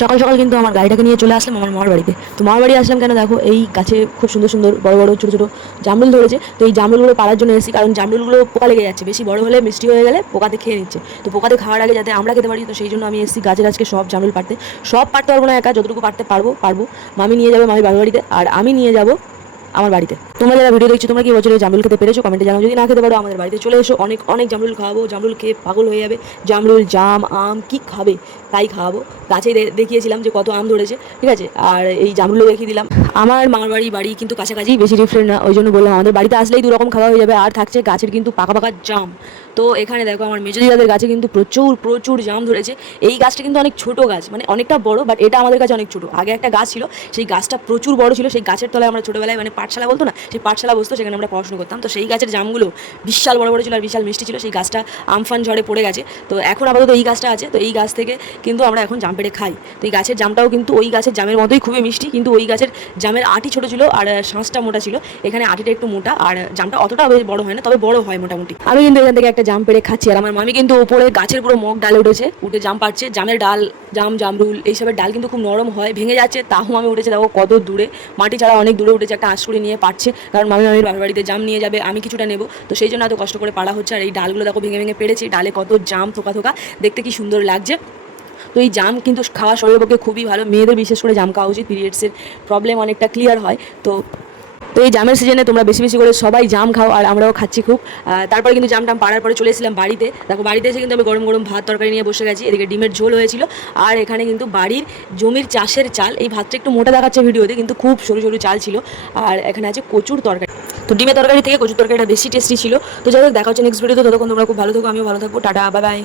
সকাল সকাল কিন্তু আমার গাড়িটাকে নিয়ে চলে আসলাম আমার মামার বাড়িতে। তো মামার বাড়ি আসলাম কেন, দেখো এই গাছে খুব সুন্দর সুন্দর বড় বড় ছোটো ছোটো জামরুল ধরেছে। তো এই জামরুলগুলো পাড়ার জন্য এসেছি, কারণ জামরুলগুলো পোকা লেগে যাচ্ছে, বেশি বড় হলে মিষ্টি হয়ে গেলে পোকাতে খেয়ে নিচ্ছে। তো পোকাতে খাওয়ার আগে যাতে আমরা খেতে পারি, তো সেই জন্য আমি এসেছি গাছের আজকে সব জামরুল পাড়তে। সব পারতে পারবো না একা, যতটুকু পারতে পারবো। মামি নিয়ে যাবে মামির বাবার বাড়িতে, আর আমি নিয়ে যাবো আমার বাড়িতে। তোমরা যারা ভিডিও দেখছো তোমরা কি বছরে জামরুল খেতে পেরেছো কমেন্টে জানাও। যদি না খেতে পারো আমাদের বাড়িতে চলে এসো, অনেক অনেক জামরুল খাওয়াবো। জামরুল খেয়ে পাগল হয়ে যাবে। জামরুল, জাম, আম কি খাবে তাই খাওয়াবো। গাছে দেখিয়েছিলাম যে কত আম ধরেছে, ঠিক আছে, আর এই জামরুলও দেখিয়ে দিলাম। আমার মামার বাড়ি কিন্তু কাছাকাছি, বেশি ডিফারেন্ট না, ওই জন্য বললাম আমাদের বাড়িতে আসলেই দুরকম খাওয়া হয়ে যাবে। আর থাকছে গাছের কিন্তু পাকা পাকা জাম। তো এখানে দেখো আমার মেজো দিদাদের গাছে কিন্তু প্রচুর প্রচুর জাম ধরেছে। এই গাছটা কিন্তু অনেক ছোট গাছ, মানে অনেকটা বড়, বাট এটা আমাদের কাছে অনেক ছোট। আগে একটা গাছ ছিল, সেই গাছটা প্রচুর বড় ছিল। সেই গাছের তলায় আমরা ছোটোবেলায় মানে পাঠশালা বলতো না, সেই পাঠশালা বসতো, সেখানে আমরা পড়াশোনা করতাম। তো সেই গাছের জামগুলো বিশাল বড় বড় ছিল আর বিশাল মিষ্টি ছিল। সেই গাছটা আমফান ঝড়ে পড়ে গেছে। তো এখন আপাতত এই গাছটা আছে। তো এই গাছ থেকে কিন্তু আমরা এখন জাম পেড়ে খাই। তো এই গাছের জামটাও কিন্তু ওই গাছের জামের মতোই খুবই মিষ্টি, কিন্তু ওই গাছের জামের আটি ছোটো ছিল আর শাঁসটা মোটা ছিল। এখানে আটিটা একটু মোটা আর জামটা অতটা বেশ বড় হয় না, তবে বড় হয় মোটামুটি। আমি কিন্তু এখান থেকে একটা জাম পেড়ে খাচ্ছি, আর আমার মামি কিন্তু উপরে গাছের পুরো মগ ডালে উঠে জাম পাড়ছে। জামের ডাল, জামরুল এইসবের ডাল কিন্তু খুব নরম হয়, ভেঙে যাচ্ছে, তাও আমি উঠেছে দেখো কত দূরে, মাটি ছাড়া অনেক দূরে উঠেছে, একটা আঁশকুড়ি নিয়ে পারছে, কারণ মামির বাবার বাড়িতে জাম নিয়ে যাবে, আমি কিছুটা নেবো, তো সেই জন্য এত কষ্ট করে পাড়া হচ্ছে। আর এই ডালগুলো দেখো ভেঙে ভেঙে পেড়েছি, ডালে কত জাম থোকা থোকা, দেখতে কি সুন্দর লাগছে। তো এই জাম কিন্তু খাওয়া শরীরের পক্ষে খুবই ভালো, মেয়েদের বিশেষ করে জাম খাওয়া উচিত, পিরিয়ডসের প্রবলেম অনেকটা ক্লিয়ার হয়। তো তো এই জামের সিজনে তোমরা বেশি বেশি করে সবাই জাম খাও, আর আমরাও খাচ্ছি খুব। তারপরে কিন্তু জাম টাম পাড়ার পরে চলে এসেছিলাম বাড়িতে। দেখো বাড়িতে এসে কিন্তু আমি গরম গরম ভাত তরকারি নিয়ে বসে গেছি। এদিকে ডিমের ঝোল হয়েছিল, আর এখানে কিন্তু বাড়ির জমির চাষের চাল। এই ভাতটা একটু মোটা দেখাচ্ছে ভিডিওতে, কিন্তু খুব সরু সরু চাল ছিল। আর এখানে আছে কচুর তরকারি। তো ডিমের তরকারি থেকে কচুর তরকারিটা বেশি টেস্টি ছিল। তো যাই হোক, দেখা হচ্ছে নেক্সট ভিডিওতে। ততক্ষণ তোমরা খুব ভালো থাকো, আমিও ভালো থাকবো। Tata, bye bye.